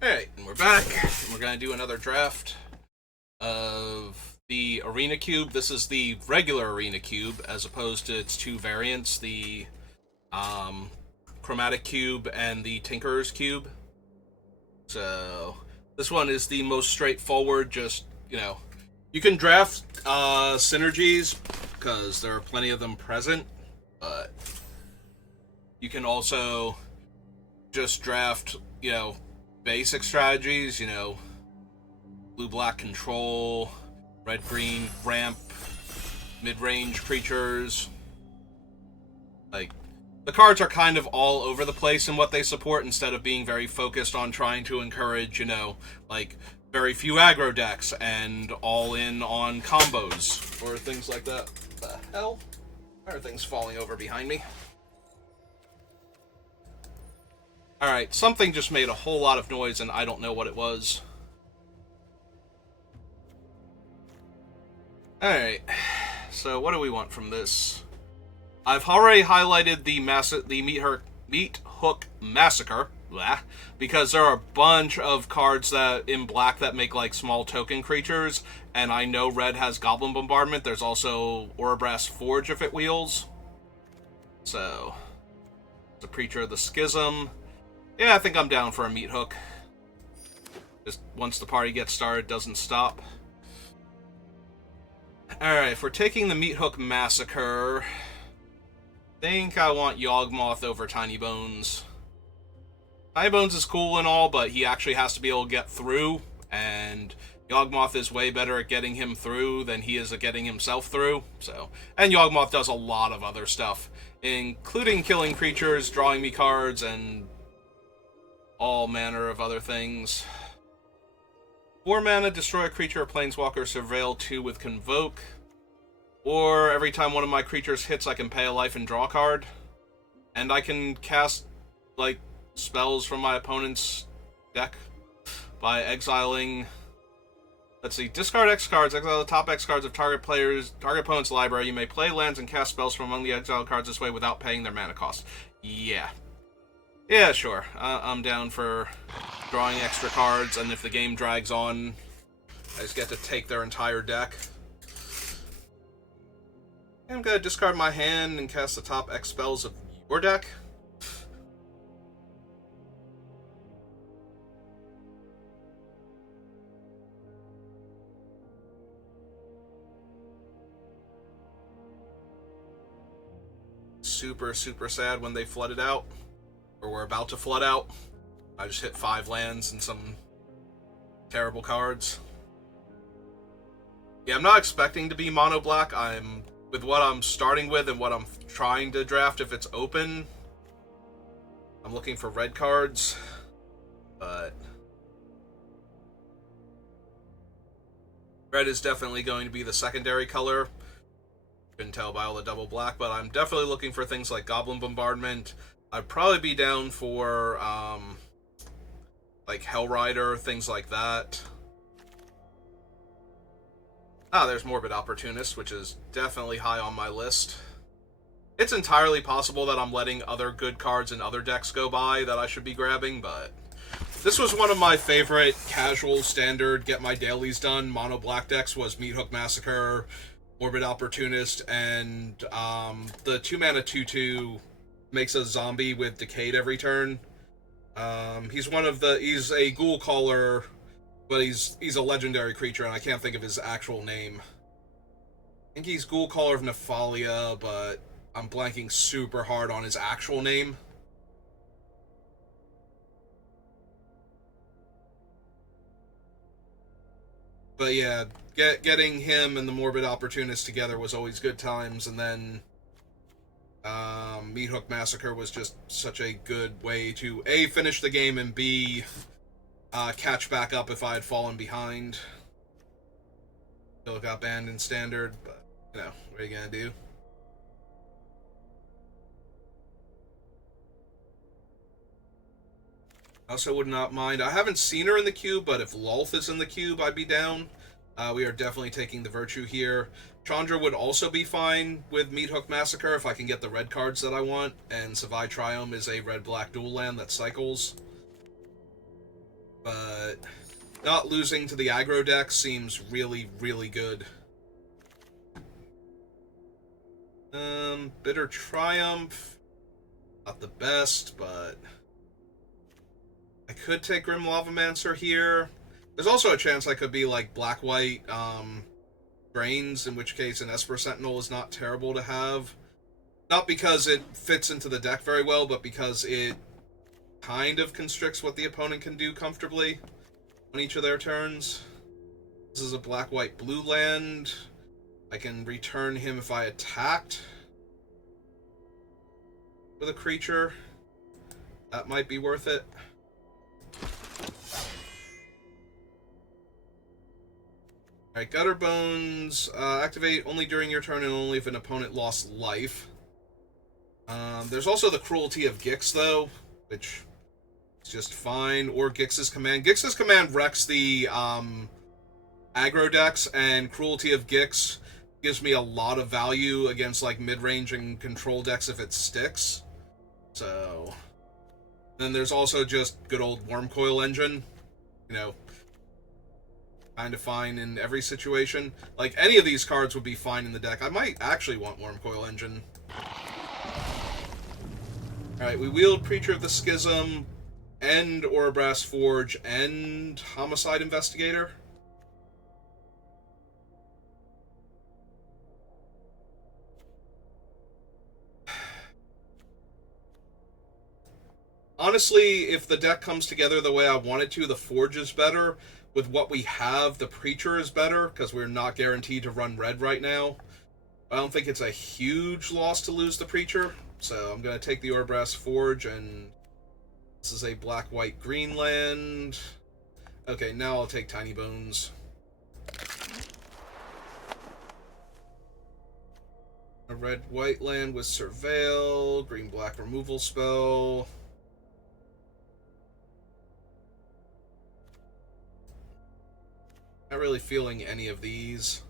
Alright, and we're back. We're going to do another draft of the Arena Cube. This is the regular Arena Cube, as opposed to its two variants, the um, Chromatic Cube and the Tinkerer's Cube. So, this one is the most straightforward, just, you can draft synergies, because there are plenty of them present, but you can also just draft, basic strategies, blue-black control, red-green ramp, mid-range creatures. Like, the cards are kind of all over the place in what they support instead of being very focused on trying to encourage, very few aggro decks and all in on combos or things like that. The hell? Why are things falling over behind me? Alright, something just made a whole lot of noise and I don't know what it was. Alright, so what do we want from this? I've already highlighted the Meat Hook Massacre, because there are a bunch of cards that in black that make like small token creatures, and I know red has Goblin Bombardment. There's also Oribras Forge if it wheels. So, the Preacher of the Schism. Yeah, I think I'm down for a Meat Hook. Just once the party gets started, doesn't stop. Alright, if we're taking the Meat Hook Massacre, I think I want Yawgmoth over Tiny Bones. Tiny Bones is cool and all, but he actually has to be able to get through, and Yawgmoth is way better at getting him through than he is at getting himself through. So, and Yawgmoth does a lot of other stuff, including killing creatures, drawing me cards, and all manner of other things. 4 mana, destroy a creature or planeswalker, surveil 2 with Convoke. Or every time one of my creatures hits, I can pay a life and draw a card. And I can cast, spells from my opponent's deck by exiling... Let's see, discard X cards, exile the top X cards of target opponent's library. You may play lands and cast spells from among the exiled cards this way without paying their mana cost. Yeah. Yeah, sure. I'm down for drawing extra cards, and if the game drags on, I just get to take their entire deck. I'm gonna discard my hand and cast the top X spells of your deck. Super, super sad when they flooded out. Or we're about to flood out. I just hit 5 lands and some terrible cards. Yeah, I'm not expecting to be mono black. With what I'm starting with and what I'm trying to draft, if it's open, I'm looking for red cards. But red is definitely going to be the secondary color. You can tell by all the double black, but I'm definitely looking for things like Goblin Bombardment. I'd probably be down for, Hellrider, things like that. There's Morbid Opportunist, which is definitely high on my list. It's entirely possible that I'm letting other good cards in other decks go by that I should be grabbing, but this was one of my favorite casual, standard, get my dailies done mono black decks was Meat Hook Massacre, Morbid Opportunist, and the 2-mana 2/2 makes a zombie with Decayed every turn. He's a Ghoul Caller, but he's a legendary creature, and I can't think of his actual name. I think he's Ghoul Caller of Nephalia, but I'm blanking super hard on his actual name. But yeah, getting him and the Morbid Opportunist together was always good times, and then Meat Hook Massacre was just such a good way to A, finish the game, and B, catch back up if I had fallen behind. Still got banned in Standard, but, what are you gonna do? I also would not mind. I haven't seen her in the cube, but if Lolth is in the cube, I'd be down. We are definitely taking the Virtue here. Chandra would also be fine with Meat Hook Massacre if I can get the red cards that I want, and Savai Triome is a red-black dual land that cycles. But Not losing to the aggro deck seems really, really good. Bitter Triumph. Not the best, but I could take Grim Lavamancer here. There's also a chance I could be like black-white Drains, in which case an Esper Sentinel is not terrible to have. Not because it fits into the deck very well, but because it kind of constricts what the opponent can do comfortably on each of their turns. This is a black-white-blue land. I can return him if I attacked with a creature. That might be worth it. Alright, Gutter Bones. Activate only during your turn and only if an opponent lost life. There's also the Cruelty of Gix, though, which is just fine. Or Gix's Command. Gix's Command wrecks the aggro decks, and Cruelty of Gix gives me a lot of value against like mid-range and control decks if it sticks. So then there's also just good old Wormcoil Engine, you know, kind of fine in every situation. Like any of these cards would be fine in the deck. I might actually want Wormcoil Engine. Alright, we wield Preacher of the Schism, and Oribras Forge, and Homicide Investigator. Honestly, if the deck comes together the way I want it to, the Forge is better. With what we have, the Preacher is better, because we're not guaranteed to run red right now. I don't think it's a huge loss to lose the Preacher, so I'm going to take the Oribras Forge, and this is a black-white-green land. Okay, now I'll take Tiny Bones. A red-white land with Surveil, green-black removal spell. Not really feeling any of these.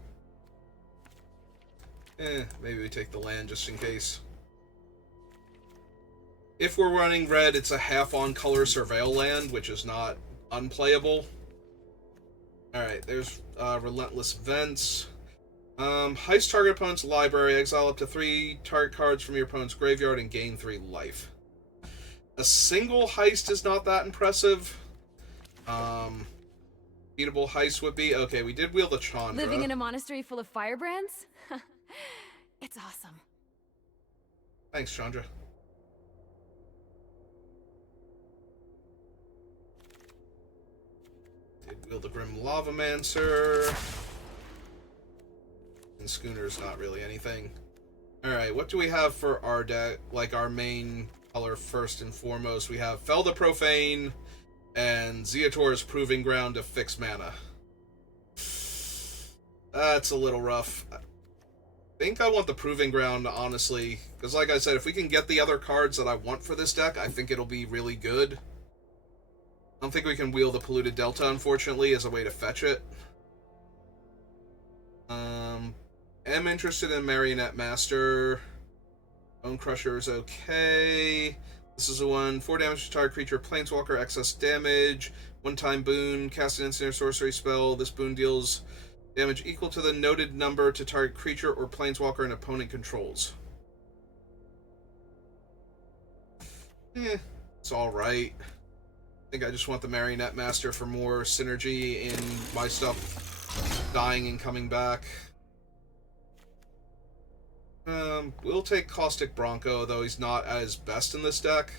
Maybe we take the land just in case. If we're running red, it's a half-on color Surveil land, which is not unplayable. Alright, there's Relentless Vents. Heist target opponent's library, exile up to 3 target cards from your opponent's graveyard and gain 3 life. A single heist is not that impressive. Beatable heist would be... Okay, we did wield the Chandra. Living in a monastery full of firebrands? It's awesome. Thanks, Chandra. Did wield the Grim Lavamancer. And Schooner's not really anything. Alright, what do we have for our deck? Like our main color first and foremost. We have Fel the Profane and Zeator's Proving Ground to fix mana. That's a little rough. I think I want the Proving Ground, honestly. Because like I said, if we can get the other cards that I want for this deck, I think it'll be really good. I don't think we can wield the Polluted Delta, unfortunately, as a way to fetch it. Am interested in Marionette Master. Bone Crusher is okay. This is the one. 4 damage to target creature, Planeswalker, excess damage. 1-time boon. Cast an instant or sorcery spell. This boon deals damage equal to the noted number to target creature or Planeswalker an opponent controls. It's alright. I think I just want the Marionette Master for more synergy in my stuff dying and coming back. We'll take Caustic Bronco, though he's not at his best in this deck.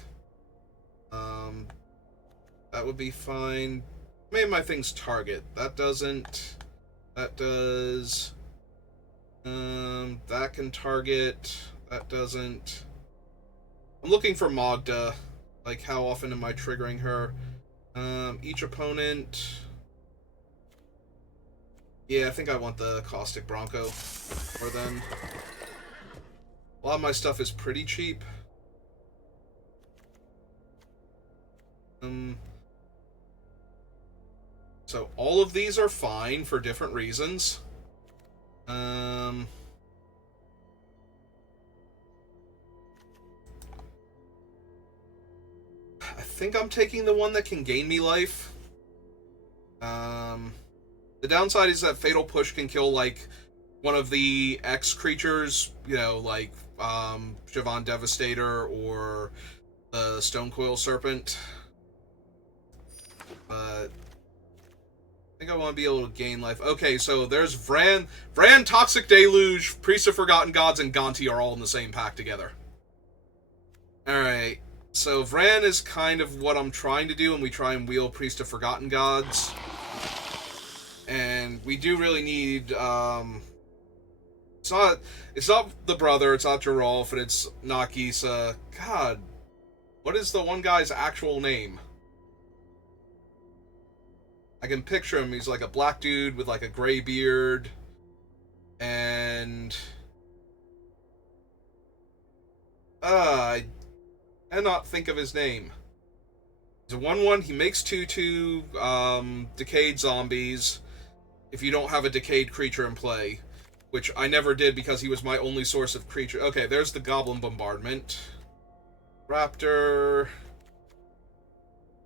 That would be fine. Made my things target. That doesn't. That does. That can target. That doesn't. I'm looking for Magda. Like, how often am I triggering her? Each opponent... Yeah, I think I want the Caustic Bronco. Or then... A lot of my stuff is pretty cheap. So all of these are fine for different reasons. I think I'm taking the one that can gain me life. The downside is that Fatal Push can kill, like, one of the X creatures, you know, like, Siobhan Devastator or the Stonecoil Serpent. But I think I want to be able to gain life. Okay, so there's Vran, Toxic Deluge, Priest of Forgotten Gods, and Gonti are all in the same pack together. Alright, so Vran is kind of what I'm trying to do, and we try and wheel Priest of Forgotten Gods. And we do really need, it's not the brother, it's not Geralf, and it's not Gisa. God, what is the one guy's actual name? I can picture him. He's like a black dude with like a gray beard. And I cannot think of his name. He's a 1/1. He makes 2/2 decayed zombies if you don't have a decayed creature in play, which I never did because he was my only source of creature. Okay, there's the Goblin Bombardment. Raptor.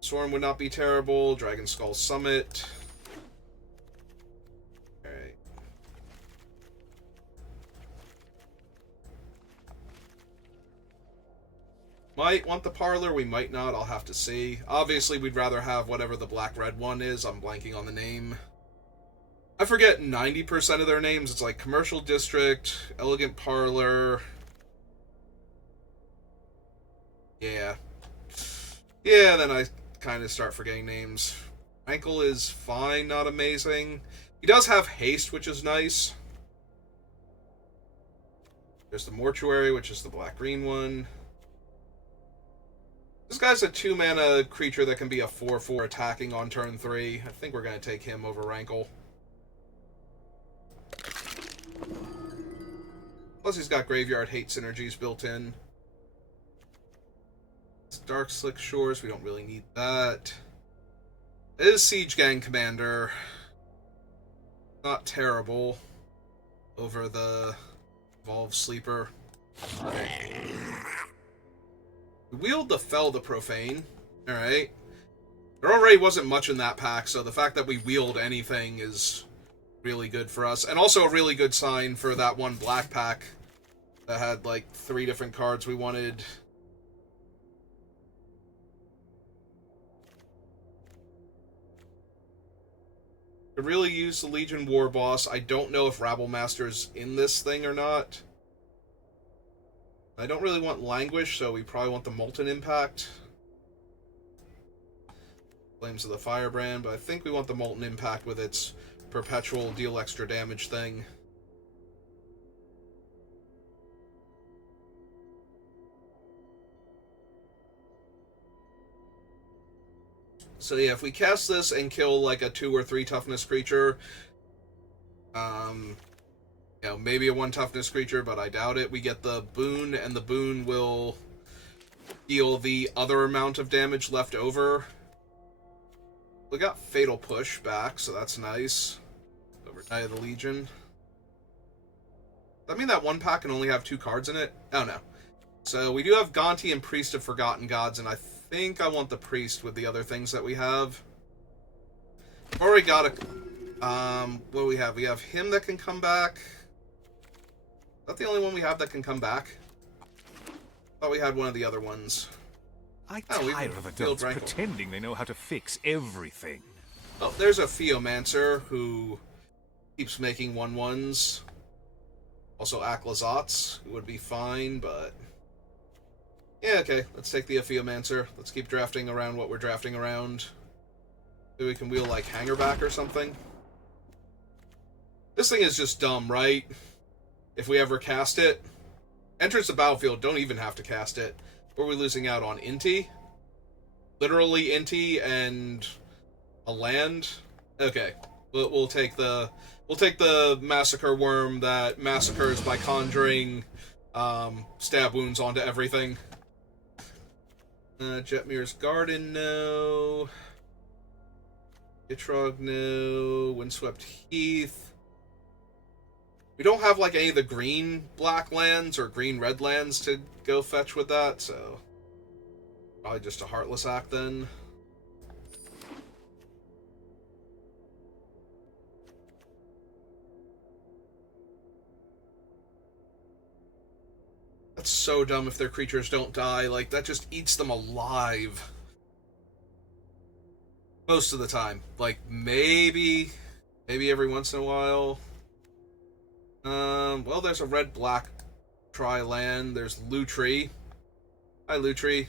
Swarm would not be terrible. Dragon Skull Summit. Alright. Might want the Parlor, we might not, I'll have to see. Obviously, we'd rather have whatever the black-red one is. I'm blanking on the name. I forget 90% of their names. It's like Commercial District, Elegant Parlor. Yeah. Yeah, then I kind of start forgetting names. Rankle is fine, not amazing. He does have haste, which is nice. There's the Mortuary, which is the black-green one. This guy's a 2-mana creature that can be a 4/4 attacking on turn 3. I think we're going to take him over Rankle. Plus he's got Graveyard Hate synergies built in. Dark Slick Shores, we don't really need that. It is Siege Gang Commander. Not terrible over the Evolved Sleeper. We wield the Fell the Profane. Alright. There already wasn't much in that pack, so the fact that we wield anything is really good for us. And also a really good sign for that one black pack that had like 3 different cards we wanted. Could really use the Legion War Boss. I don't know if Rabblemaster's in this thing or not. I don't really want Languish, so we probably want the Molten Impact. Flames of the Firebrand, but I think we want the Molten Impact with its perpetual deal extra damage thing. So yeah, if we cast this and kill like a 2 or 3 toughness creature, you know, maybe a 1 toughness creature, but I doubt it. We get the boon, and the boon will deal the other amount of damage left over. We got Fatal Push back, so that's nice. Over Night of the Legion. Does that mean that one pack can only have 2 cards in it? Oh no. So we do have Gonti and Priest of Forgotten Gods, and I think I want the Priest with the other things that we have. I've already got a... what do we have? We have him that can come back. Is that the only one we have that can come back? I thought we had one of the other ones. I tire of adults pretending they know how to fix everything. Oh, there's a Theomancer who keeps making 1/1s. Also Aklazotz would be fine, but... yeah, okay. Let's take the Theomancer. Let's keep drafting around what we're drafting around. Maybe we can wheel, like, Hangerback or something. This thing is just dumb, right? If we ever cast it. Enters the battlefield, don't even have to cast it. What are we losing out on? Inti? Literally Inti and a land? Okay. We'll take the Massacre Worm that massacres by conjuring stab wounds onto everything. Jetmir's Garden, no. Gitrog, no. Windswept Heath. We don't have, like, any of the green-black lands or green-red lands to go fetch with that, so... probably just a Heartless Act, then. That's so dumb if their creatures don't die. Like, that just eats them alive. Most of the time. Like, maybe every once in a while. Well, there's a red-black tri-land. There's Lutri. Hi, Lutri. It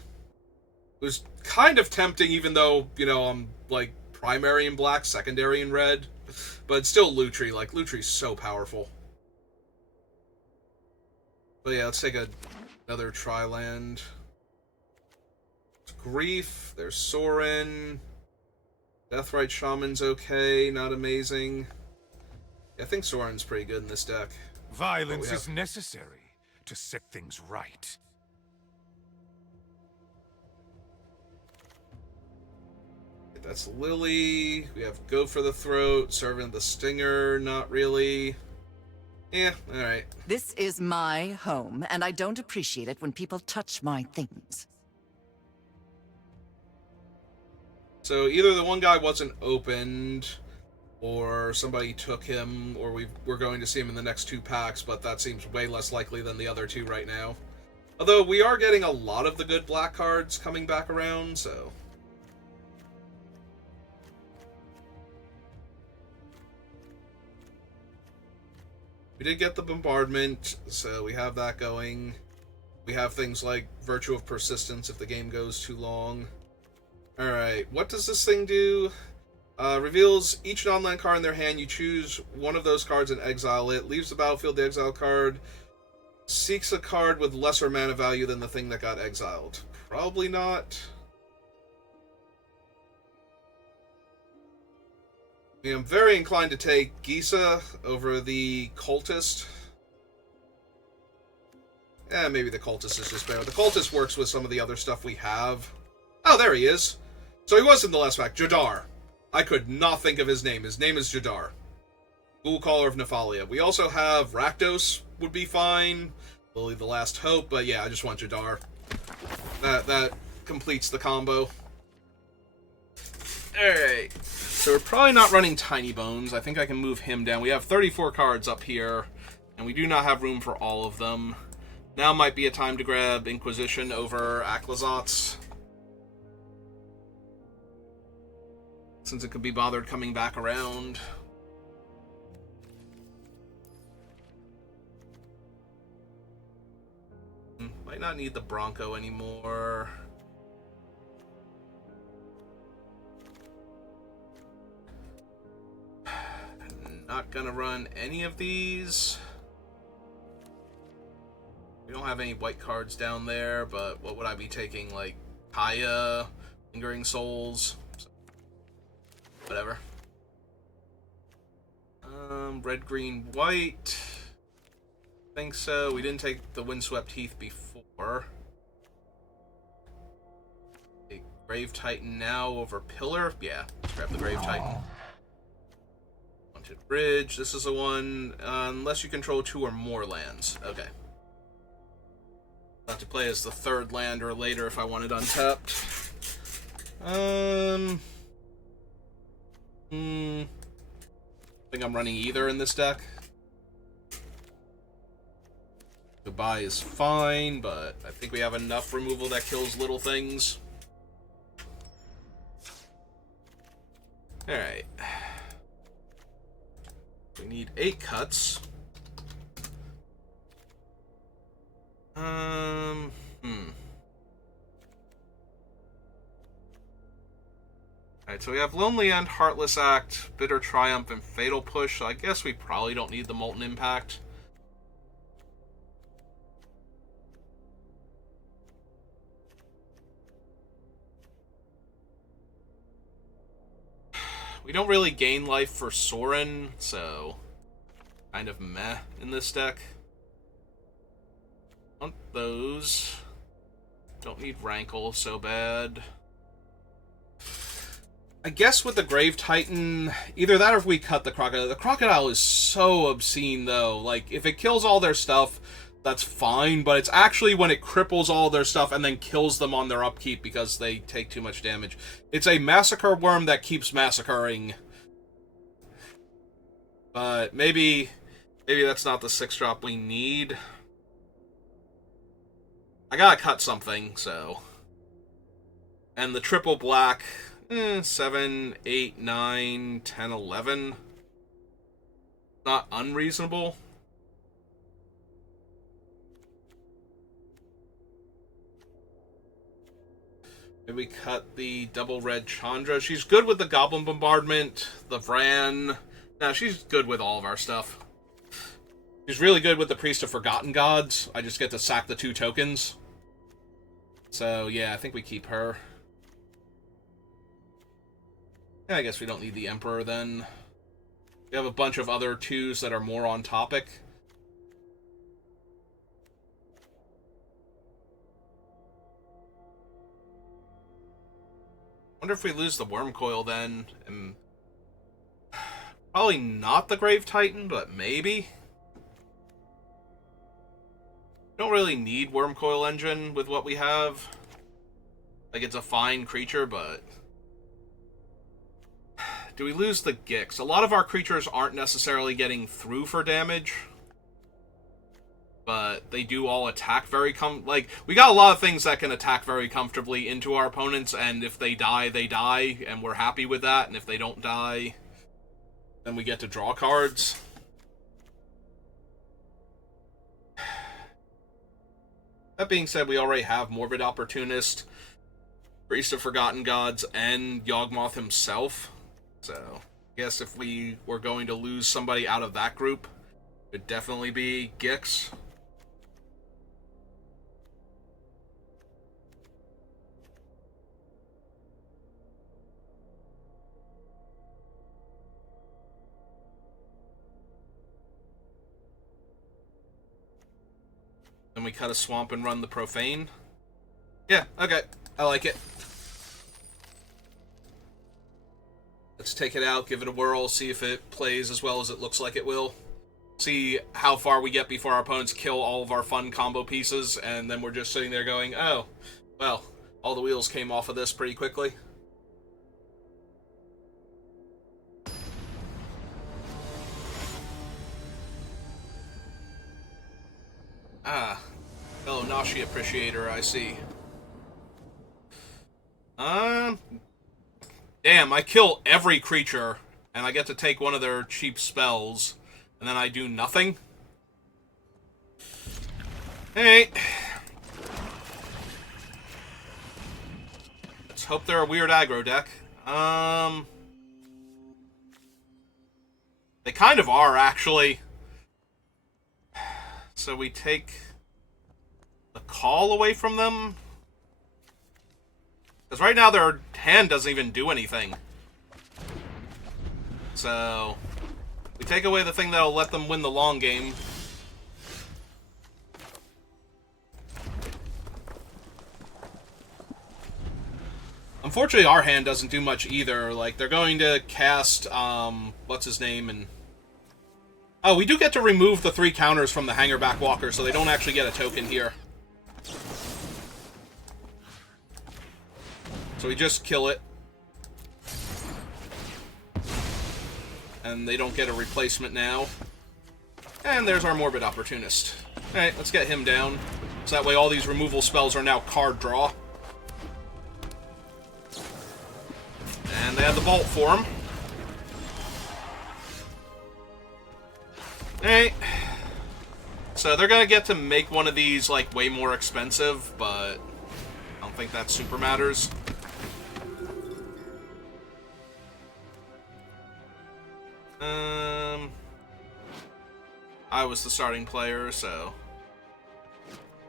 was kind of tempting, even though, you know, I'm, like, primary in black, secondary in red. But still Lutri. Like, Lutri's so powerful. But yeah, let's take another tri-land. Grief. There's Sorin. Deathrite Shaman's okay, not amazing. Yeah, I think Sorin's pretty good in this deck. Violence is necessary to set things right. That's Lily. We have Go for the Throat, Servant of the Stinger, not really. Yeah, alright. This is my home, and I don't appreciate it when people touch my things. So either the one guy wasn't opened, or somebody took him, or we're going to see him in the next 2 packs, but that seems way less likely than the other 2 right now. Although we are getting a lot of the good black cards coming back around, so... We did get the Bombardment, so we have that going. We have things like Virtue of Persistence if the game goes too long. Alright, what does this thing do? Reveals each non-land card in their hand. You choose one of those cards and exile it. Leaves the battlefield the exile card. Seeks a card with lesser mana value than the thing that got exiled. Probably not. I mean, I'm very inclined to take Gisa over the Cultist. Eh, maybe the Cultist is just better. The Cultist works with some of the other stuff we have. Oh, there he is. So he was in the last pack. Jadar. I could not think of his name. His name is Jadar. Ghoul Caller of Nephalia. We also have Rakdos would be fine. Lily the Last Hope. But yeah, I just want Jadar. That completes the combo. Alright. So we're probably not running Tiny Bones. I think I can move him down. We have 34 cards up here, and we do not have room for all of them. Now might be a time to grab Inquisition over Aclazotz, since it could be bothered coming back around. Might not need the Bronco anymore. Not gonna run any of these. We don't have any white cards down there, but what would I be taking? Like Kaya, Lingering Souls, so, whatever. Red, green, white. Think so. We didn't take the Windswept Heath before. A Grave Titan now over Pillar. Yeah, let's grab the Grave Titan. Bridge. This is the one, unless you control 2 or more lands. Okay. I'll have to play as the 3rd land or later if I want it untapped. I think I'm running either in this deck. Goodbye is fine, but I think we have enough removal that kills little things. Alright. We need 8 cuts. Alright, so we have Lonely End, Heartless Act, Bitter Triumph, and Fatal Push, so I guess we probably don't need the Molten Impact. We don't really gain life for Sorin, so kind of meh in this deck. Want those. Don't need Rankle so bad. I guess with the Grave Titan, either that or if we cut the Crocodile. The Crocodile is so obscene, though. Like, if it kills all their stuff, that's fine, but it's actually when it cripples all their stuff and then kills them on their upkeep because they take too much damage. It's a massacre worm that keeps massacring. But maybe that's not the 6-drop we need. I gotta cut something, so... And the triple black, 7, 8, 9, 10, 11. Not unreasonable. Maybe we cut the double red Chandra. She's good with the Goblin Bombardment, the Vran. Nah, she's good with all of our stuff. She's really good with the Priest of Forgotten Gods. I just get to sack the 2 tokens. So, yeah, I think we keep her. Yeah, I guess we don't need the Emperor, then. We have a bunch of other 2s that are more on topic. Wonder if we lose the Worm Coil then, and probably not the Grave Titan, but maybe. Don't really need Worm Coil Engine with what we have. Like, it's a fine creature, but do we lose the Gix? A lot of our creatures aren't necessarily getting through for damage, but they do all attack very like, we got a lot of things that can attack very comfortably into our opponents, and if they die, and we're happy with that, and if they don't die, then we get to draw cards. That being said, we already have Morbid Opportunist, Priest of Forgotten Gods, and Yawgmoth himself, so I guess if we were going to lose somebody out of that group, it would definitely be Gix. Then we cut a swamp and run the Profane. Yeah, okay. I like it. Let's take it out, give it a whirl, see if it plays as well as it looks like it will. See how far we get before our opponents kill all of our fun combo pieces, and then we're just sitting there going, oh, well, all the wheels came off of this pretty quickly. Ah, fellow Nashi appreciator, I see. Damn, I kill every creature, and I get to take one of their cheap spells, and then I do nothing? Hey. Let's hope they're a weird aggro deck. They kind of are, actually. So we take the call away from them? Because right now their hand doesn't even do anything. So we take away the thing that'll let them win the long game. Unfortunately, our hand doesn't do much either. Like, they're going to cast, what's his name, and... Oh, we do get to remove the 3 counters from the Hangerback Walker, so they don't actually get a token here. So we just kill it. And they don't get a replacement now. And there's our Morbid Opportunist. Alright, let's get him down. So that way all these removal spells are now card draw. And they have the Bolt for him. Alright. So they're gonna get to make one of these, like, way more expensive, but I don't think that super matters. I was the starting player, so...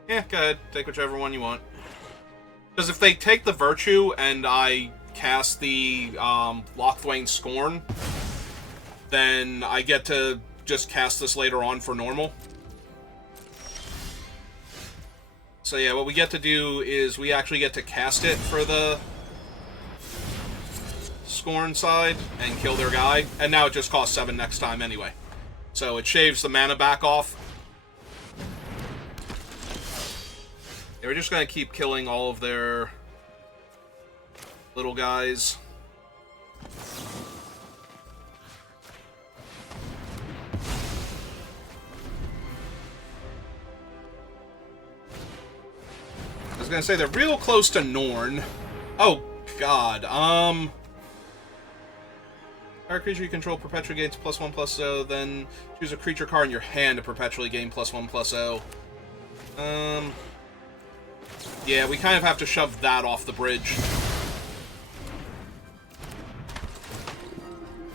Yeah, go ahead. Take whichever one you want. Because if they take the Virtue and I cast the Locthwain Scorn, then I get to just cast this later on for normal. So yeah, what we get to do is we actually get to cast it for the Scorn side and kill their guy, and now it just costs 7 next time anyway. So it shaves the mana back off. Yeah, we're just gonna keep killing all of their little guys. was gonna say they're real close to Norn. Oh, God. Target creature you control perpetually gains +1/+0, then choose a creature card in your hand to perpetually gain +1/+0. Yeah, we kind of have to shove that off the bridge.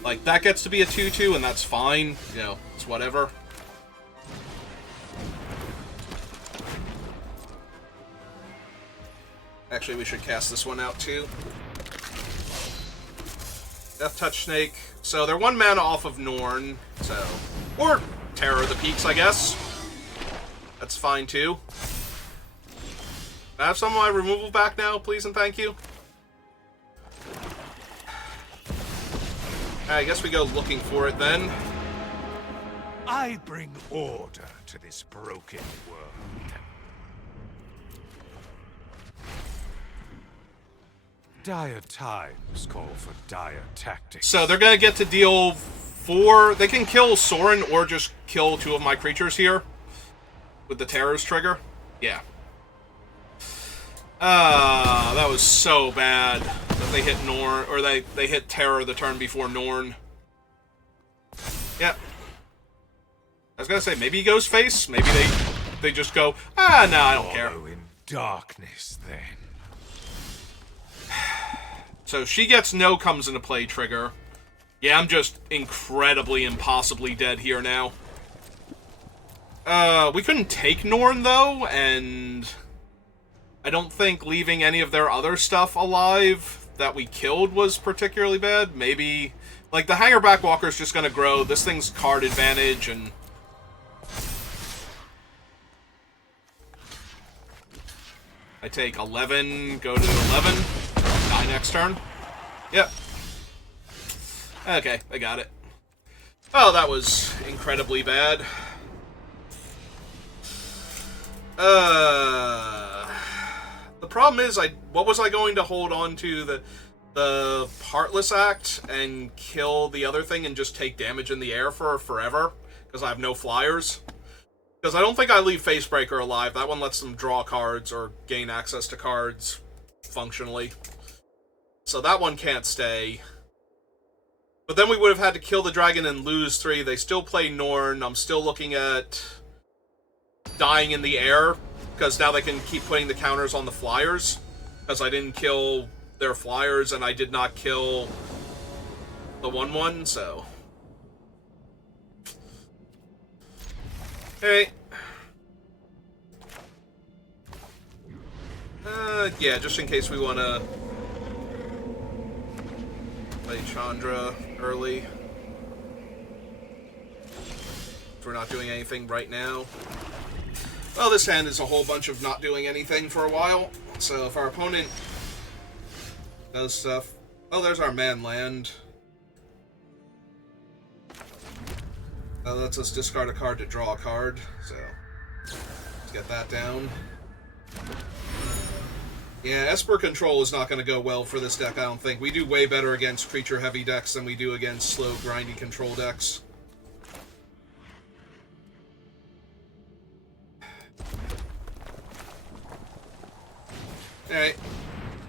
Like, that gets to be a 2/2, and that's fine. You know, it's whatever. Actually, we should cast this one out, too. Death Touch Snake. So, they're 1 mana off of Norn, so... Or Terror of the Peaks, I guess. That's fine, too. Can I have some of my removal back now, please and thank you? I guess we go looking for it, then. I bring order to this broken world. Dire times call for dire tactics. So they're gonna get to deal 4... They can kill Sorin or just kill 2 of my creatures here. With the Terror's trigger. Yeah. That was so bad that they hit Norn, or they hit Terror the turn before Norn. Yeah. I was gonna say, maybe he goes face. Maybe they just go, no, I don't care. Follow in darkness, then. So she gets no comes into play trigger. Yeah, I'm just incredibly, impossibly dead here now. We couldn't take Norn, though, and I don't think leaving any of their other stuff alive that we killed was particularly bad. Maybe, like, the Hanger Backwalker's just gonna grow. This thing's card advantage, and... I take 11, go to 11, die next turn. Yep. Okay, I got it. Oh, that was incredibly bad. The problem is, what was I going to hold on to the Heartless Act and kill the other thing and just take damage in the air for forever? Because I have no flyers. Because I don't think I leave Facebreaker alive. That one lets them draw cards or gain access to cards functionally. So that one can't stay. But then we would have had to kill the dragon and lose 3. They still play Norn. I'm still looking at dying in the air, because now they can keep putting the counters on the flyers. Because I didn't kill their flyers, and I did not kill the 1/1, so... Hey. Yeah, just in case we want to play Chandra early. If we're not doing anything right now. Well, this hand is a whole bunch of not doing anything for a while. So if our opponent does stuff... Oh, there's our man land. That lets us discard a card to draw a card, so let's get that down. Yeah, Esper Control is not going to go well for this deck, I don't think. We do way better against creature-heavy decks than we do against slow, grindy control decks. Alright.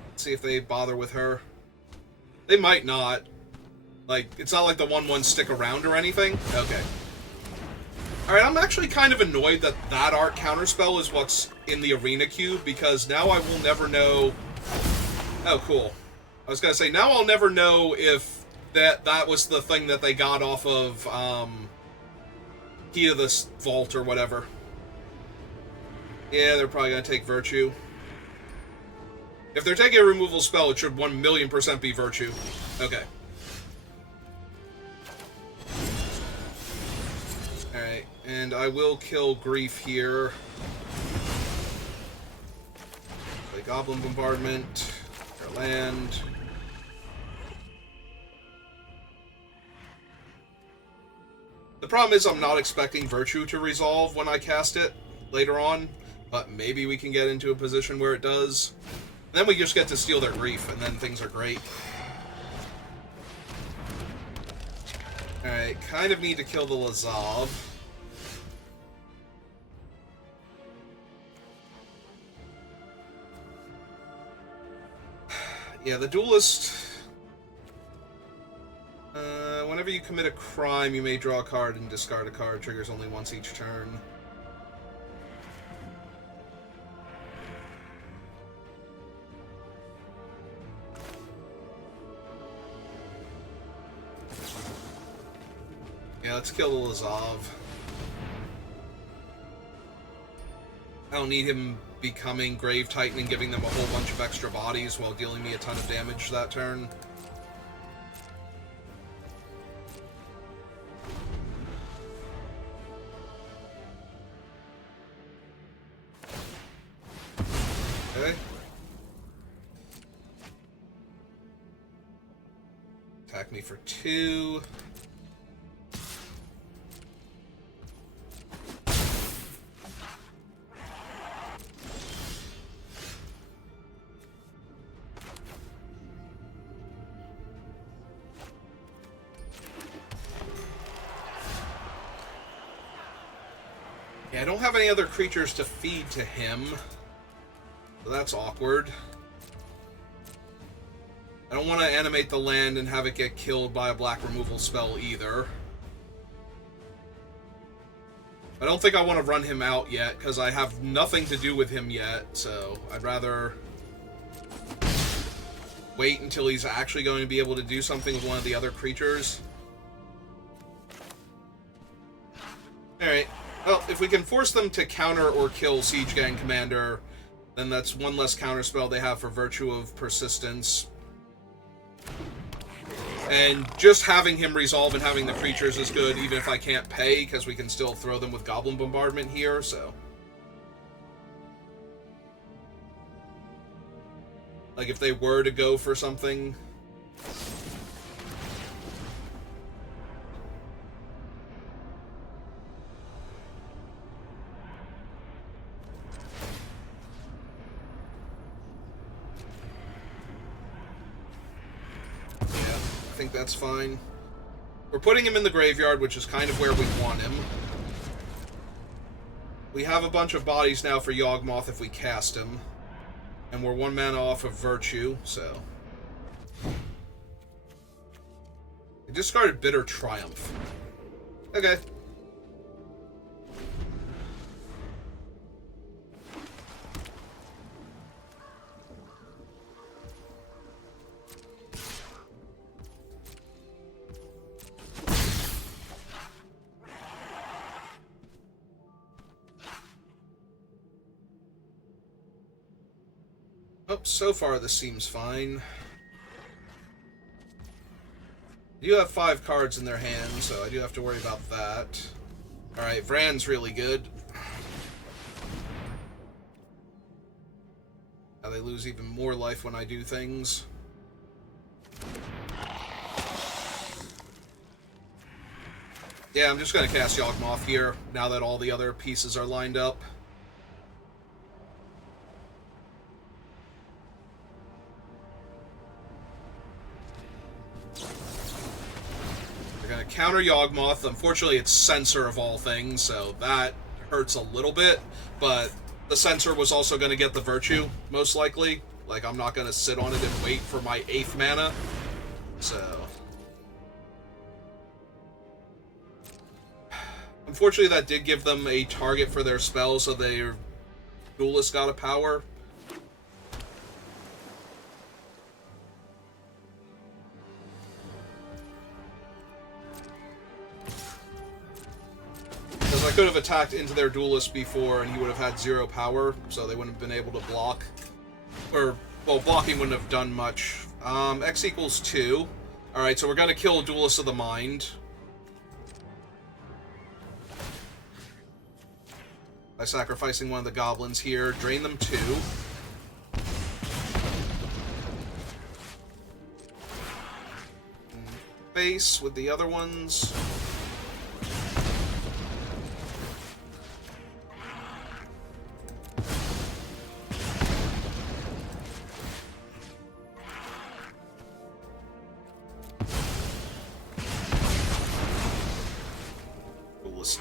Let's see if they bother with her. They might not. Like, it's not like the 1/1 stick around or anything. Okay. Alright, I'm actually kind of annoyed that that art counterspell is what's in the arena cube, because now I will never know... Oh, cool. I was gonna say, now I'll never know if that was the thing that they got off of, Key to this Vault or whatever. Yeah, they're probably gonna take Virtue. If they're taking a removal spell, it should 1,000,000% be Virtue. Okay. Alright, and I will kill Grief here. Play Goblin Bombardment, or land. The problem is I'm not expecting Virtue to resolve when I cast it later on, but maybe we can get into a position where it does. Then we just get to steal their Grief, and then things are great. Alright, kind of need to kill the Lazav. Yeah, the duelist... whenever you commit a crime, you may draw a card and discard a card. Triggers only once each turn. Yeah, let's kill the Lazav. I don't need him becoming Grave Titan and giving them a whole bunch of extra bodies while dealing me a ton of damage that turn. Okay. Attack me for 2. Yeah, I don't have any other creatures to feed to him. So that's awkward. I don't want to animate the land and have it get killed by a black removal spell either. I don't think I want to run him out yet, because I have nothing to do with him yet, so I'd rather wait until he's actually going to be able to do something with one of the other creatures. Alright. Well, if we can force them to counter or kill Siege Gang Commander, then that's one less counterspell they have for Virtue of Persistence. And just having him resolve and having the creatures is good, even if I can't pay, because we can still throw them with Goblin Bombardment here, so... Like, if they were to go for something... I think that's fine. We're putting him in the graveyard, which is kind of where we want him. We have a bunch of bodies now for Yawgmoth if we cast him. And we're 1 mana off of Virtue, so... I discarded Bitter Triumph. Okay. Oh, so far this seems fine. They do have 5 cards in their hand, so I do have to worry about that. Alright, Vran's really good. Now they lose even more life when I do things. Yeah, I'm just going to cast Yawgmoth here, now that all the other pieces are lined up. Counter Yawgmoth. Unfortunately, it's Censor of all things, so that hurts a little bit, but the Censor was also going to get the Virtue, most likely. Like, I'm not going to sit on it and wait for my 8th mana, so... Unfortunately, that did give them a target for their spell, so their Duelist got a power. I could have attacked into their Duelist before, and he would have had 0 power, so they wouldn't have been able to block. Or, well, blocking wouldn't have done much. X equals 2. Alright, so we're going to kill Duelist of the Mind. By sacrificing one of the goblins here. Drain them 2. Face with the other ones.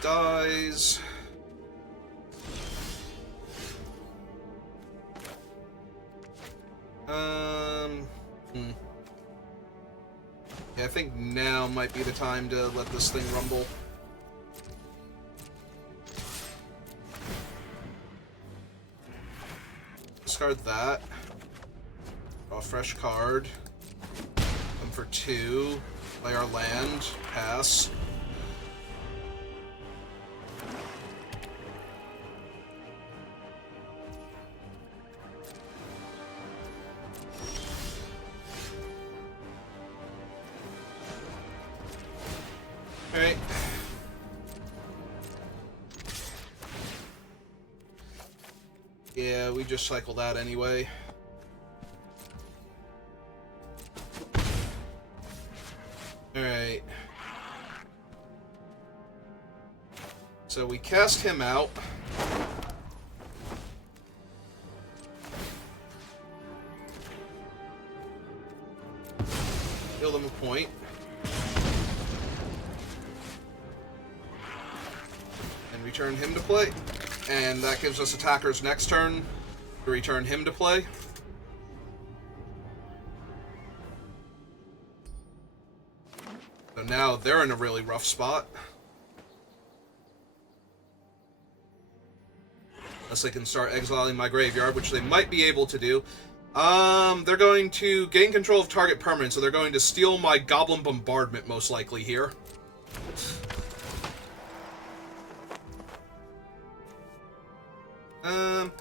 Dies. Yeah, I think now might be the time to let this thing rumble. Discard that. Draw a fresh card. Come for 2. Play our land. Pass. Alright. Yeah, we just cycle that anyway. Alright. So we cast him out. Heal them a point. And return him to play. And that gives us attackers next turn to return him to play. So now they're in a really rough spot. Unless they can start exiling my graveyard, which they might be able to do. They're going to gain control of target permanent, so they're going to steal my Goblin Bombardment, most likely, here.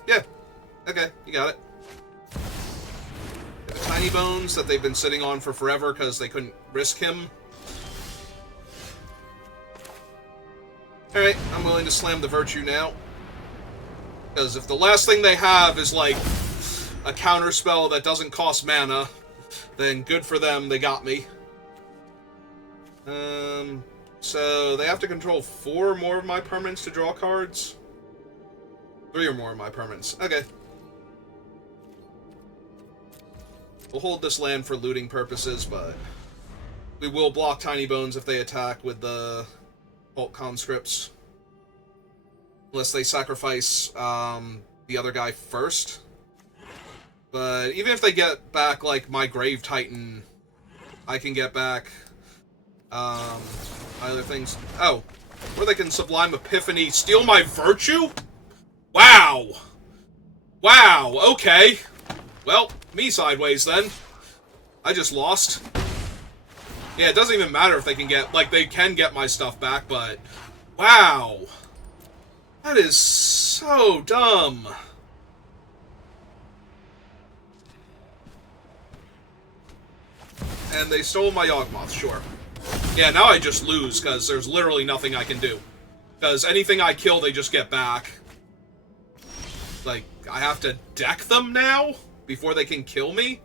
Yeah. Okay, you got it. The Tiny Bones that they've been sitting on for forever because they couldn't risk him. Alright, I'm willing to slam the Virtue now. Because if the last thing they have is, like, a counterspell that doesn't cost mana, then good for them, they got me. So they have to control 4 or more of my permanents to draw cards? 3 or more of my permanents. Okay. We'll hold this land for looting purposes, but we will block Tiny Bones if they attack with the Hulk Conscripts. Unless they sacrifice the other guy first. But even if they get back, like, my Grave Titan, I can get back other things. Oh, or they can Sublime Epiphany, steal my Virtue? Wow! Wow, okay. Well, me sideways then. I just lost. Yeah, it doesn't even matter if they can get, like, they can get my stuff back, but wow. That is so dumb. And they stole my Yawgmoth, sure. Yeah, now I just lose, because there's literally nothing I can do. Because anything I kill, they just get back. Like, I have to deck them now? Before they can kill me?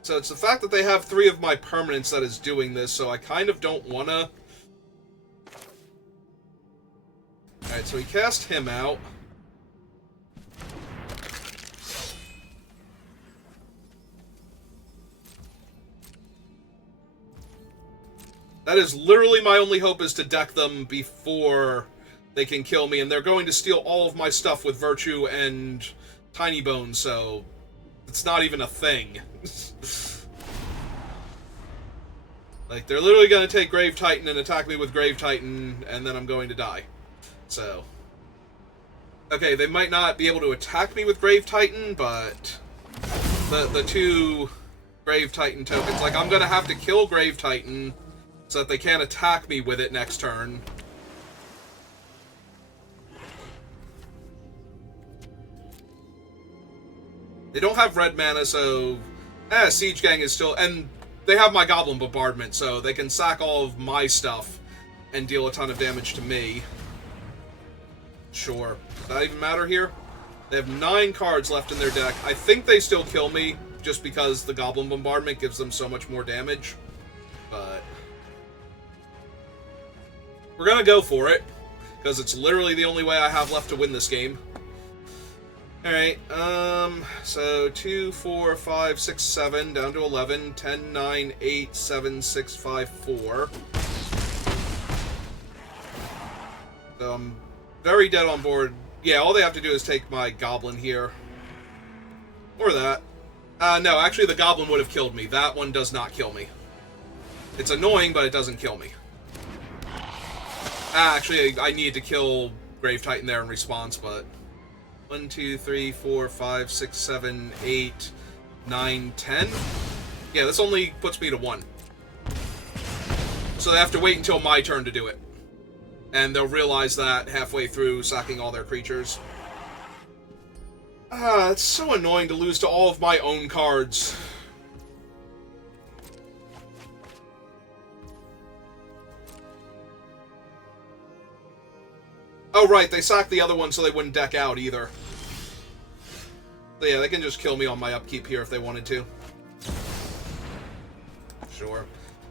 So it's the fact that they have 3 of my permanents that is doing this, so I kind of don't wanna... Alright, so he cast him out. That is literally my only hope, is to deck them before they can kill me, and they're going to steal all of my stuff with Virtue and Tiny Bones, so it's not even a thing. Like, they're literally going to take Grave Titan and attack me with Grave Titan, and then I'm going to die. So, okay, they might not be able to attack me with Grave Titan, but the 2 Grave Titan tokens, like, I'm going to have to kill Grave Titan so that they can't attack me with it next turn. They don't have red mana, so Siege Gang is still... And they have my Goblin Bombardment, so they can sack all of my stuff and deal a ton of damage to me. Sure. Does that even matter here? They have 9 cards left in their deck. I think they still kill me, just because the Goblin Bombardment gives them so much more damage. But we're gonna go for it, because it's literally the only way I have left to win this game. Alright, so 2, 4, 5, 6, 7, down to 11, 10, 9, 8, 7, 6, 5, 4. So I'm very dead on board. Yeah, all they have to do is take my goblin here. Or that. No, actually the goblin would have killed me. That one does not kill me. It's annoying, but it doesn't kill me. Actually, I need to kill Grave Titan there in response, but... 1, 2, 3, 4, 5, 6, 7, 8, 9, 10. Yeah, this only puts me to 1. So they have to wait until my turn to do it. And they'll realize that halfway through sacking all their creatures. It's so annoying to lose to all of my own cards. Oh, right, they sacked the other one so they wouldn't deck out either. So yeah, they can just kill me on my upkeep here if they wanted to. Sure.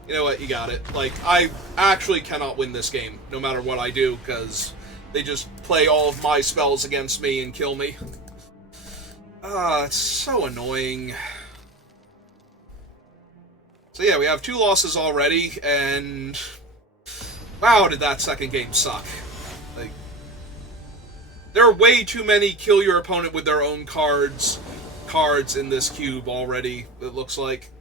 You know what, you got it. Like, I actually cannot win this game, no matter what I do, because they just play all of my spells against me and kill me. It's so annoying. So yeah, we have 2 losses already, and... wow, did that second game suck. Like... there are way too many kill your opponent with their own cards in this cube already, it looks like.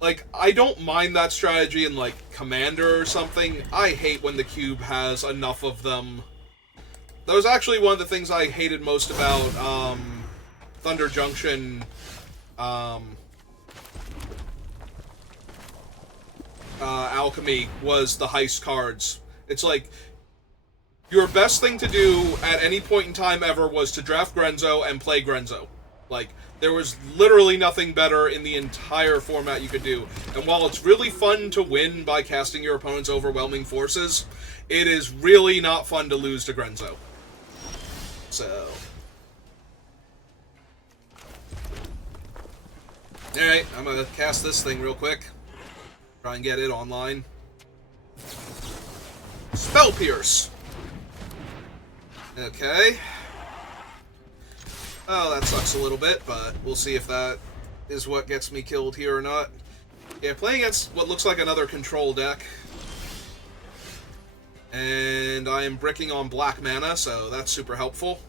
Like, I don't mind that strategy in, like, Commander or something. I hate when the cube has enough of them. That was actually one of the things I hated most about, Thunder Junction, Alchemy, was the heist cards. It's like... your best thing to do at any point in time ever was to draft Grenzo and play Grenzo. Like, there was literally nothing better in the entire format you could do. And while it's really fun to win by casting your opponent's overwhelming forces, it is really not fun to lose to Grenzo. So... alright, I'm gonna cast this thing real quick. Try and get it online. Spell Pierce! Okay. Oh, that sucks a little bit, but we'll see if that is what gets me killed here or not. Yeah, playing against what looks like another control deck. And I am bricking on black mana, so that's super helpful.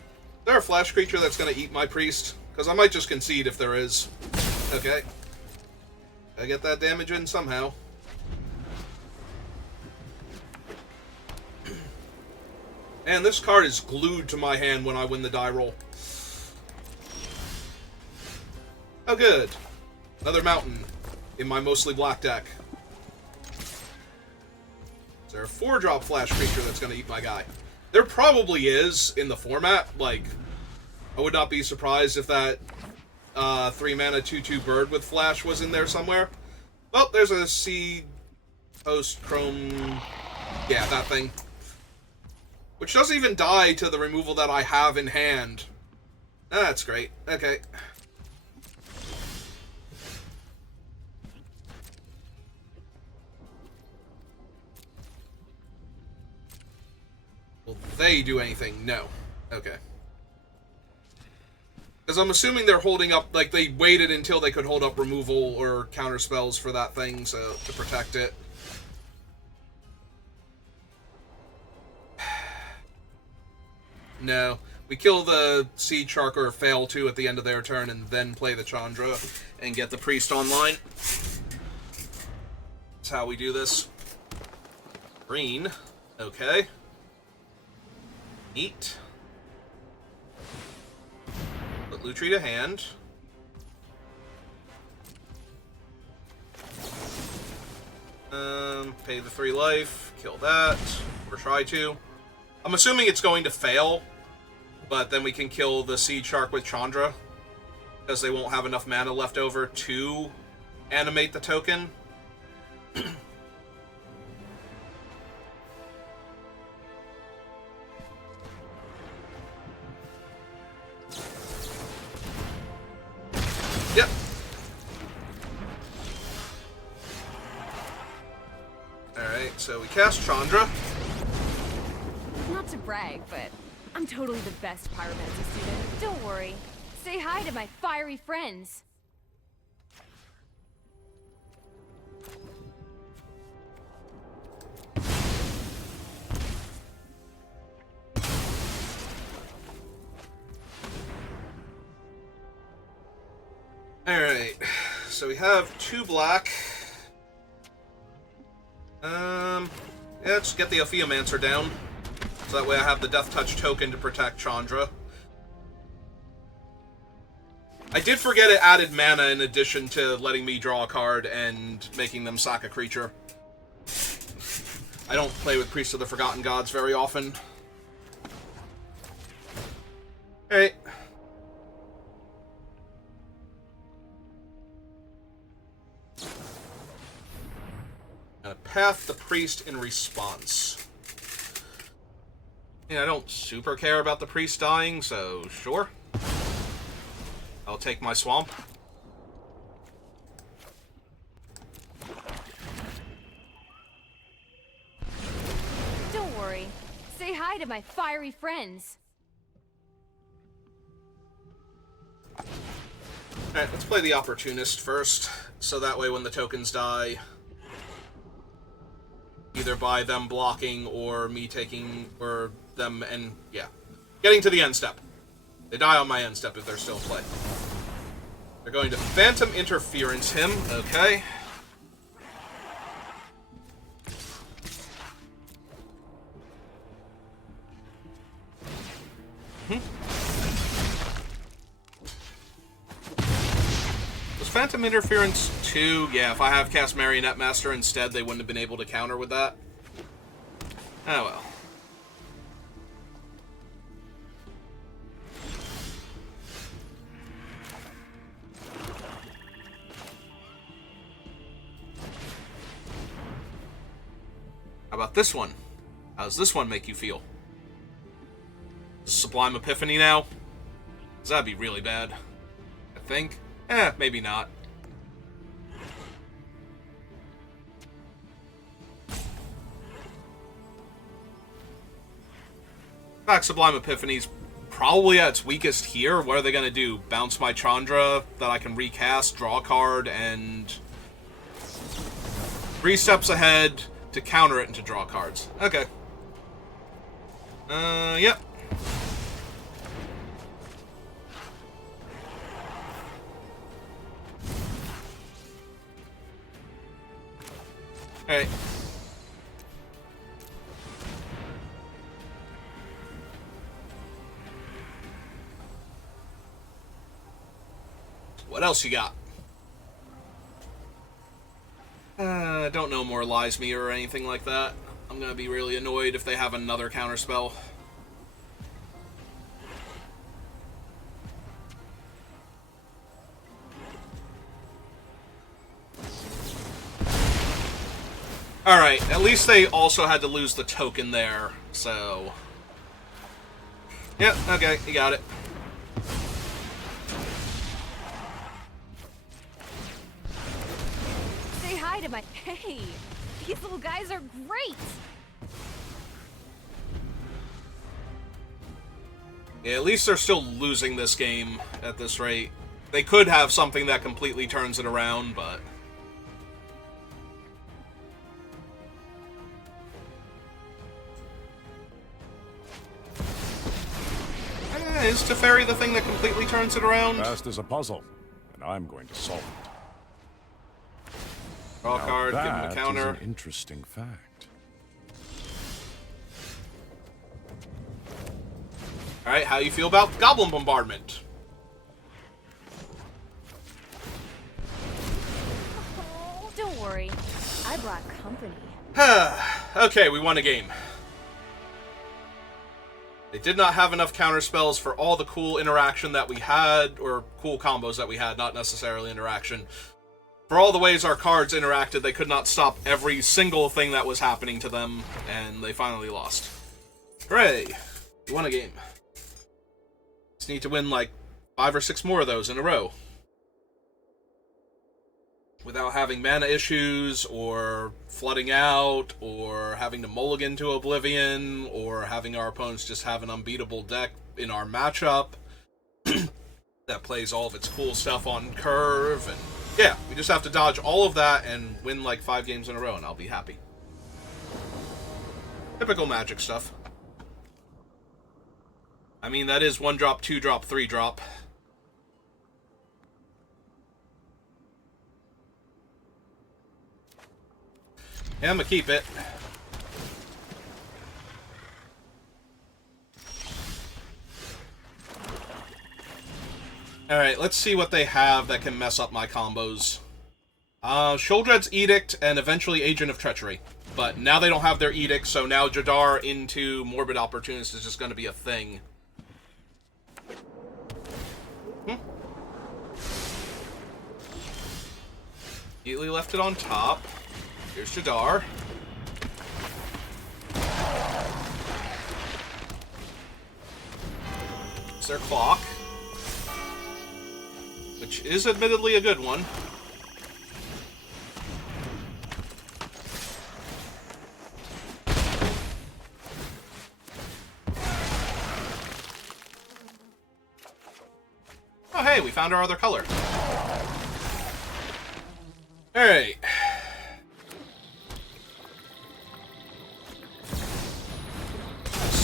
Is there a flash creature that's going to eat my priest? Because I might just concede if there is. Okay. Gotta get that damage in somehow. And this card is glued to my hand when I win the die roll. Oh good. Another mountain in my mostly black deck. Is there a 4-drop flash creature that's going to eat my guy? There probably is in the format. Like, I would not be surprised if that 3-mana 2/2 bird with flash was in there somewhere. Well, there's a Seed Post Chrome... yeah, that thing. Which doesn't even die to the removal that I have in hand. That's great. Okay. Will they do anything? No. Okay. Because I'm assuming they're holding up, like, they waited until they could hold up removal or counter spells for that thing, so, to protect it. No. We kill the Seed Shark or fail to at the end of their turn and then play the Chandra and get the priest online. That's how we do this. Green. Okay. Neat. Put Lutri to hand. Pay the 3 life. Kill that. Or try to. I'm assuming it's going to fail, but then we can kill the Seed Shark with Chandra, because they won't have enough mana left over to animate the token. Yep. Alright, so we cast Chandra. Not to brag, but I'm totally the best pyromancer student. Don't worry. Say hi to my fiery friends. Alright, so we have 2 black. Yeah, just get the Ophiumancer down. So that way I have the Death Touch token to protect Chandra. I did forget it added mana in addition to letting me draw a card and making them sack a creature. I don't play with Priest of the Forgotten Gods very often. Alright. Path the Priest in response. Yeah, I don't super care about the Priest dying, so sure. I'll take my Swamp. Don't worry. Say hi to my fiery friends. Alright, let's play the Opportunist first, so that way when the tokens die, either by them blocking or me taking, or them, and yeah. Getting to the end step. They die on my end step if they're still in play. They're going to Phantom Interference him, okay. Was Phantom Interference 2? Yeah, if I have cast Marionette Master instead, they wouldn't have been able to counter with that. Oh well. How about this one? How does this one make you feel? Sublime Epiphany now? 'Cause that'd be really bad. I think. Maybe not. In fact, Sublime Epiphany's probably at its weakest here. What are they going to do? Bounce my Chandra that I can recast, draw a card, and 3 steps ahead to counter it and to draw cards. Okay. Yep. Alright. What else you got? Don't know more Lies Me or anything like that. I'm gonna be really annoyed if they have another counterspell. Alright, at least they also had to lose the token there, so... Yep, okay, you got it. Say hi to my... Hey! These little guys are great! Yeah, at least they're still losing this game at this rate. They could have something that completely turns it around, but... Is Teferi the thing that completely turns it around? Fast as a puzzle, and I'm going to solve it. Draw a card, give him a That counter. is an interesting fact. Alright, how you feel about Goblin Bombardment? Oh, don't worry. I brought company. Okay, we won a game. They did not have enough counterspells for all the cool interaction that we had, or cool combos that we had, not necessarily interaction. For all the ways our cards interacted, they could not stop every single thing that was happening to them, and they finally lost. Hooray! We won a game. Just need to win like 5 or 6 more of those in a row. without having mana issues, or flooding out, or having to mulligan to Oblivion, or having our opponents just have an unbeatable deck in our matchup that plays all of its cool stuff on curve, and yeah, we just have to dodge all of that and win like 5 games in a row, and I'll be happy. Typical Magic stuff. I mean, that is 1 drop, 2 drop, 3 drop. Yeah, I'm gonna keep it. Alright, let's see what they have that can mess up my combos. Sheoldred's Edict and eventually Agent of Treachery. But now they don't have their Edict, so now Jadar into Morbid Opportunist is just going to be a thing. Immediately left it on top. Here's Jadar. It's their clock. Which is admittedly a good one. Oh hey, we found our other color. Alright.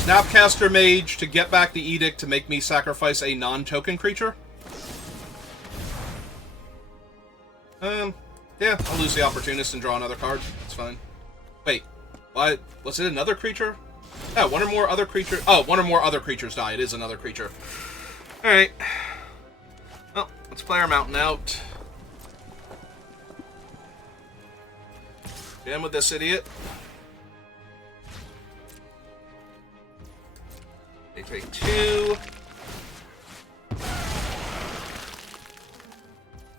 Snapcaster Mage to get back the Edict to make me sacrifice a non-token creature. Yeah, I'll lose the Opportunist and draw another card. It's fine. Wait, what? Was it another creature? Yeah, one or more other creatures. Oh, one or more other creatures die. It is another creature. Alright. Well, let's play our mountain out. Jam with this idiot. They take 2.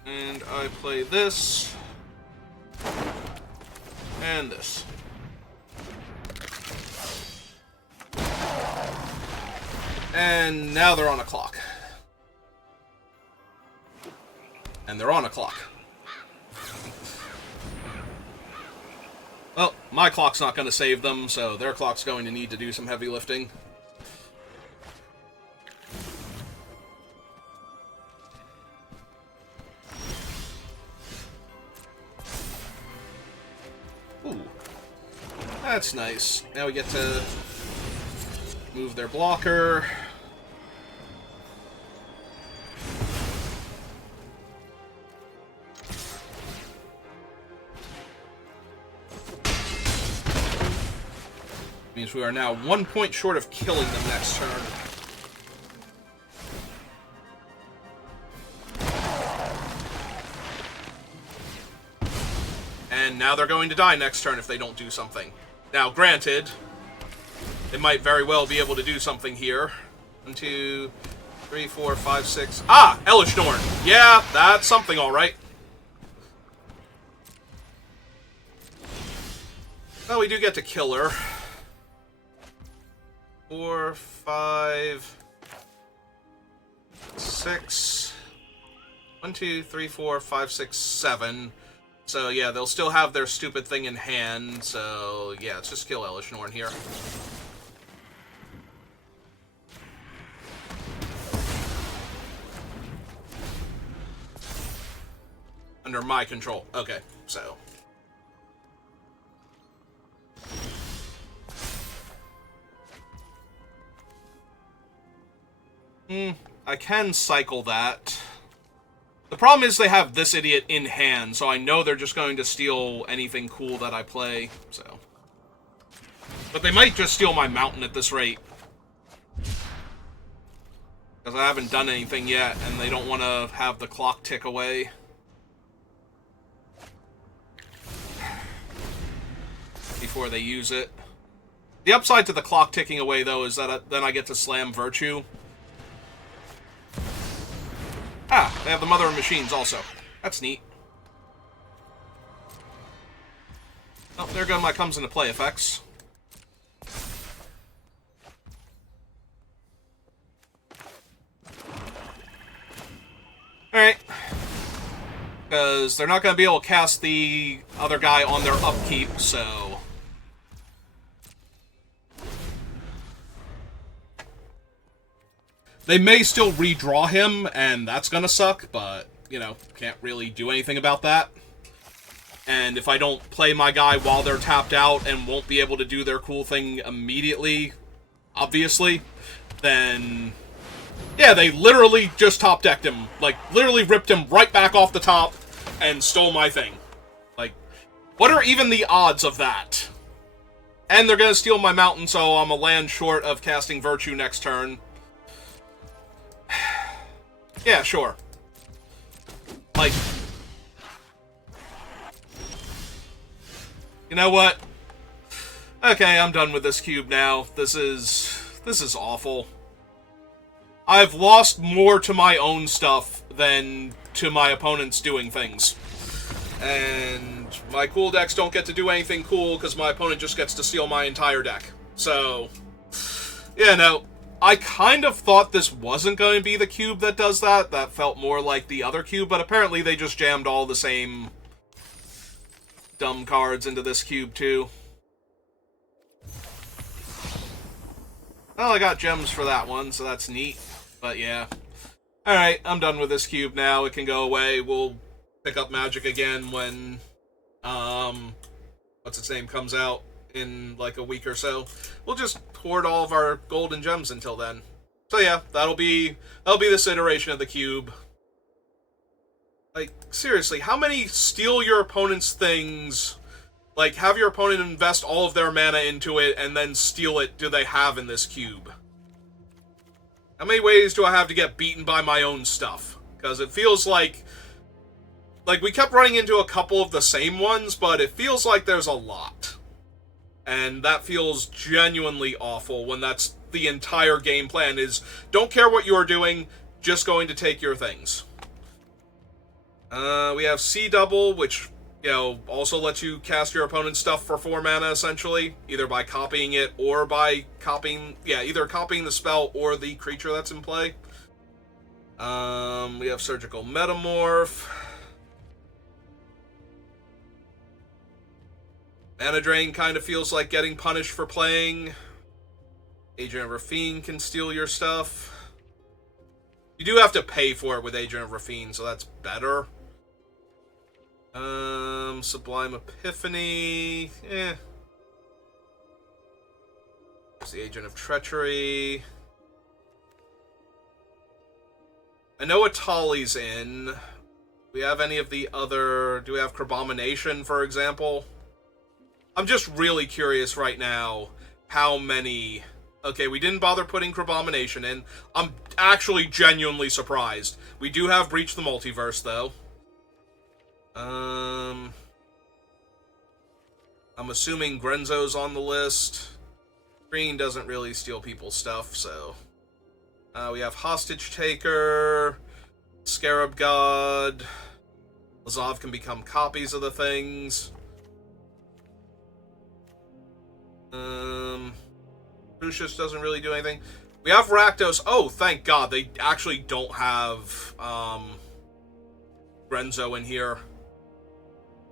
And I play this. And this. And now they're on a clock. And they're on a clock. Well, my clock's not going to save them, so their clock's going to need to do some heavy lifting. Ooh. That's nice. Now we get to move their blocker. Means we are now 1 point short of killing them next turn. And now they're going to die next turn if they don't do something. Now, granted, they might very well be able to do something here. 1, 2, 3, 4, 5, 6. Ah! Elesh Norn! Yeah, that's something, alright. Well, we do get to kill her. 4, 5, 6. 1, 2, 3, 4, 5, 6, 7. So yeah, they'll still have their stupid thing in hand. So yeah, let's just kill Elesh Norn here. Under my control. Okay, so. I can cycle that. The problem is they have this idiot in hand, so I know they're just going to steal anything cool that I play, so. But they might just steal my mountain at this rate. Because I haven't done anything yet, and they don't want to have the clock tick away. Before they use it. The upside to the clock ticking away, though, is that then I get to slam Virtue. Ah, they have the Mother of Machines also. That's neat. Oh, there Gunlight comes into play effects. Alright. Because they're not going to be able to cast the other guy on their upkeep, so... They may still redraw him, and that's going to suck, but, you know, can't really do anything about that. And if I don't play my guy while they're tapped out and won't be able to do their cool thing immediately, obviously, then... Yeah, they literally just top-decked him. Like, literally ripped him right back off the top and stole my thing. Like, what are even the odds of that? And they're gonna steal my mountain, so I'm a land short of casting Virtue next turn. Yeah, sure. Like... You know what? Okay, I'm done with this cube now. This is awful. I've lost more to my own stuff than to my opponents doing things. And my cool decks don't get to do anything cool because my opponent just gets to steal my entire deck. So, yeah, no. I kind of thought this wasn't going to be the cube that does that. That felt more like the other cube, but apparently they just jammed all the same dumb cards into this cube, too. Well, I got gems for that one, so that's neat. But yeah. Alright, I'm done with this cube now. It can go away. We'll pick up Magic again when, what's its name comes out in like a week or so. We'll just hoard all of our gold and gems until then. So yeah, that'll be this iteration of the cube. Like, seriously, how many steal your opponent's things, like, have your opponent invest all of their mana into it and then steal it do they have in this cube? How many ways do I have to get beaten by my own stuff? Because it feels like we kept running into a couple of the same ones, but it feels like there's a lot. And that feels genuinely awful when that's the entire game plan is, don't care what you're doing, just going to take your things. We have C-Double, which, you know, also lets you cast your opponent's stuff for 4 mana, essentially. Either by copying it, or by copying... Yeah, either copying the spell or the creature that's in play. We have Surgical Metamorph. Mana Drain kind of feels like getting punished for playing. Agent of Rafine can steal your stuff. You do have to pay for it with Agent of Rafine, so that's better. Sublime Epiphany, There's the Agent of Treachery. I know Atali's in. Do we have any of the other... Do we have Crabomination, for example? I'm just really curious right now how many... Okay, we didn't bother putting Crabomination in. I'm actually genuinely surprised. We do have Breach the Multiverse, though. I'm assuming Grenzo's on the list. Green doesn't really steal people's stuff, so... we have Hostage Taker, Scarab God. Lazav can become copies of the things. Crucius doesn't really do anything. We have Rakdos. Oh, thank God, they actually don't have Grenzo in here.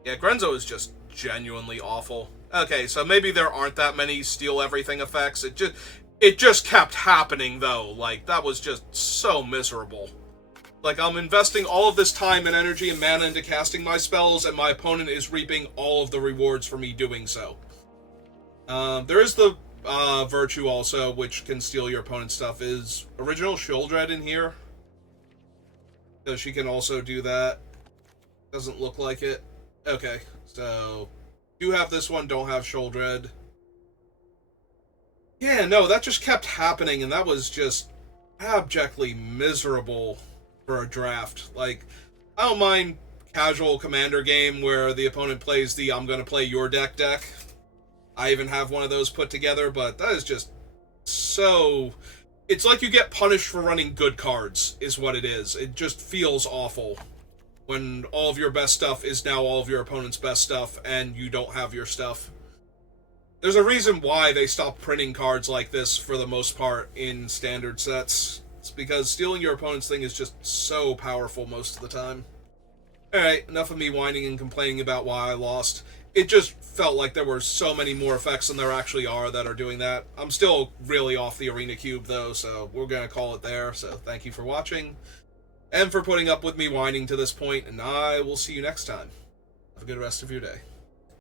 Yeah, Grenzo is just genuinely awful. Okay, so maybe there aren't that many steal everything effects. It just kept happening, though. Like, that was just so miserable. Like, I'm investing all of this time and energy and mana into casting my spells, and my opponent is reaping all of the rewards for me doing so. There is the Virtue also, which can steal your opponent's stuff. Is Original Sheoldred in here? So she can also do that. Doesn't look like it. Okay, so do have this one, don't have Sheoldred. Yeah, no, that just kept happening, and that was just abjectly miserable for a draft. Like, I don't mind casual commander game where the opponent plays the I'm gonna play your deck. I even have one of those put together, but that is just so... It's like you get punished for running good cards, is what it is. It just feels awful when all of your best stuff is now all of your opponent's best stuff, and you don't have your stuff. There's a reason why they stopped printing cards like this, for the most part, in standard sets. It's because stealing your opponent's thing is just so powerful most of the time. Alright, enough of me whining and complaining about why I lost. It just felt like there were so many more effects than there actually are that are doing that. I'm still really off the Arena Cube, though, so we're going to call it there. So thank you for watching, and for putting up with me whining to this point, and I will see you next time. Have a good rest of your day.